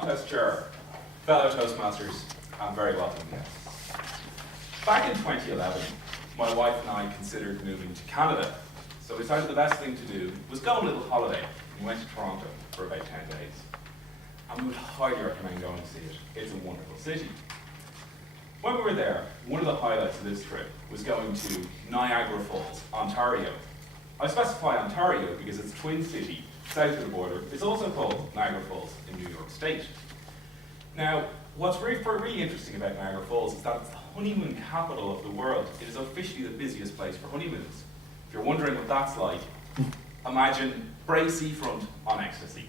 Contest chair, fellow Toastmasters, and very welcome guests. Back in 2011, my wife and I considered moving to Canada, so we decided the best thing to do was go on a little holiday. We went to Toronto for about 10 days, and we would highly recommend going to see it. It's a wonderful city. When we were there, one of the highlights of this trip was going to Niagara Falls, Ontario. I specify Ontario because it's a twin city south of the border. It's also called Niagara Falls in New York State. Now, what's really interesting about Niagara Falls is that it's the honeymoon capital of the world. It is officially the busiest place for honeymoons. If you're wondering what that's like, imagine Bray Seafront on ecstasy.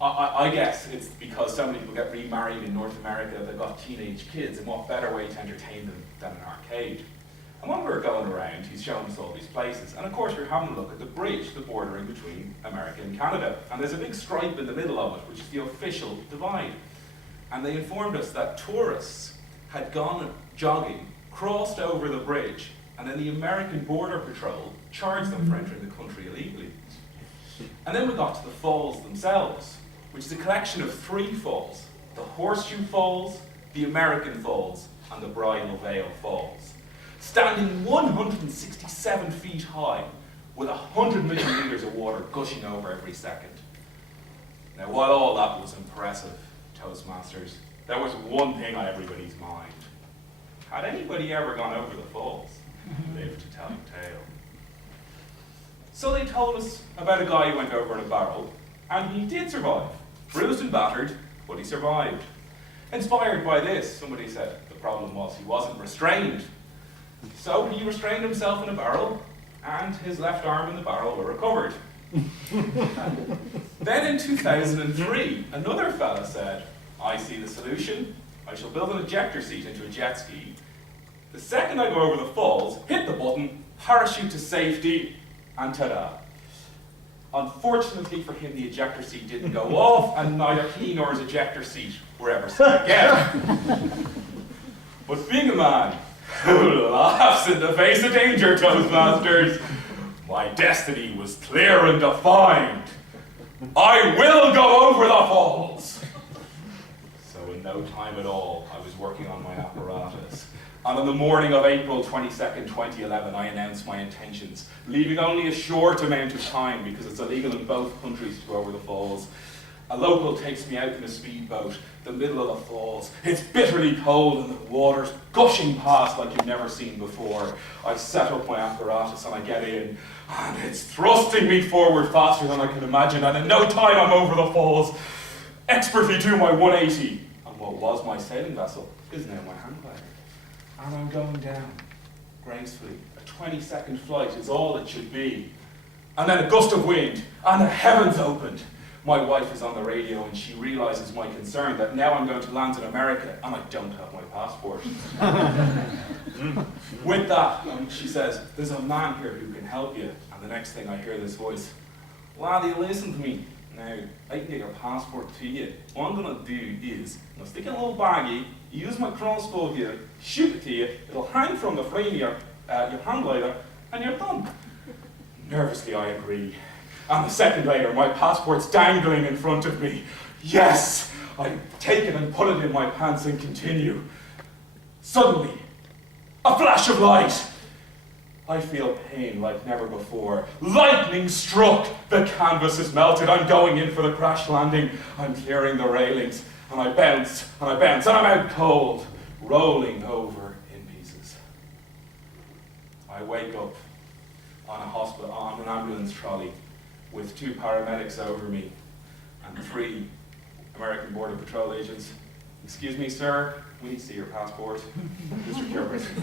I guess it's because so many people get remarried in North America, they've got teenage kids, and what better way to entertain them than an arcade? And when we were going around, he's showing us all these places, and of course we're having a look at the bridge, the bordering between America and Canada, and there's a big stripe in the middle of it, which is the official divide. And they informed us that tourists had gone jogging, crossed over the bridge, and then the American Border Patrol charged them for entering the country illegally. And then we got to the falls themselves, which is a collection of 3 falls: the Horseshoe Falls, the American Falls, and the Bridal Veil Falls. Standing 167 feet high, with 100 million litres of water gushing over every second. Now, while all that was impressive, Toastmasters, there was one thing on everybody's mind. Had anybody ever gone over the falls? Lived to tell the tale. So they told us about a guy who went over in a barrel, and he did survive. Bruised and battered, but he survived. Inspired by this, somebody said the problem was he wasn't restrained. So he restrained himself in a barrel, and his left arm and the barrel were recovered. Then in 2003, another fella said, I see the solution. I shall build an ejector seat into a jet ski. The second I go over the falls, hit the button, parachute to safety, and ta-da. Unfortunately for him, the ejector seat didn't go off, and neither he nor his ejector seat were ever seen again. But being a man who laughs in the face of danger, Toastmasters, my destiny was clear and defined. I will go over the falls! So in no time at all, I was working on my apparatus. And on the morning of April 22nd, 2011, I announced my intentions, leaving only a short amount of time because it's illegal in both countries to go over the falls. A local takes me out in a speedboat, the middle of the falls. It's bitterly cold and the water's gushing past like you've never seen before. I set up my apparatus and I get in, and it's thrusting me forward faster than I can imagine, and in no time I'm over the falls, expertly do my 180. And what was my sailing vessel is now my hang glider. And I'm going down, gracefully. A 20-second flight is all it should be. And then a gust of wind, and the heavens opened. My wife is on the radio, and she realizes my concern that now I'm going to land in America, and I don't have my passport. With that, she says, there's a man here who can help you. And the next thing I hear this voice, laddie, listen to me. Now, I can get your passport to you. What I'm going to do is, I'm going to stick in a little baggie, use my crossbow here, shoot it to you, it'll hang from the frame of your hang glider, and you're done. Nervously, I agree. And a second later, my passport's dangling in front of me. Yes! I take it and put it in my pants and continue. Suddenly, a flash of light! I feel pain like never before. Lightning struck! The canvas is melted. I'm going in for the crash landing. I'm clearing the railings. And I bounce, and I bounce, and I'm out cold, rolling over in pieces. I wake up on an ambulance trolley with 2 paramedics over me and 3 American Border Patrol agents. Excuse me, sir, we need to see your passport. Mr. Chairperson.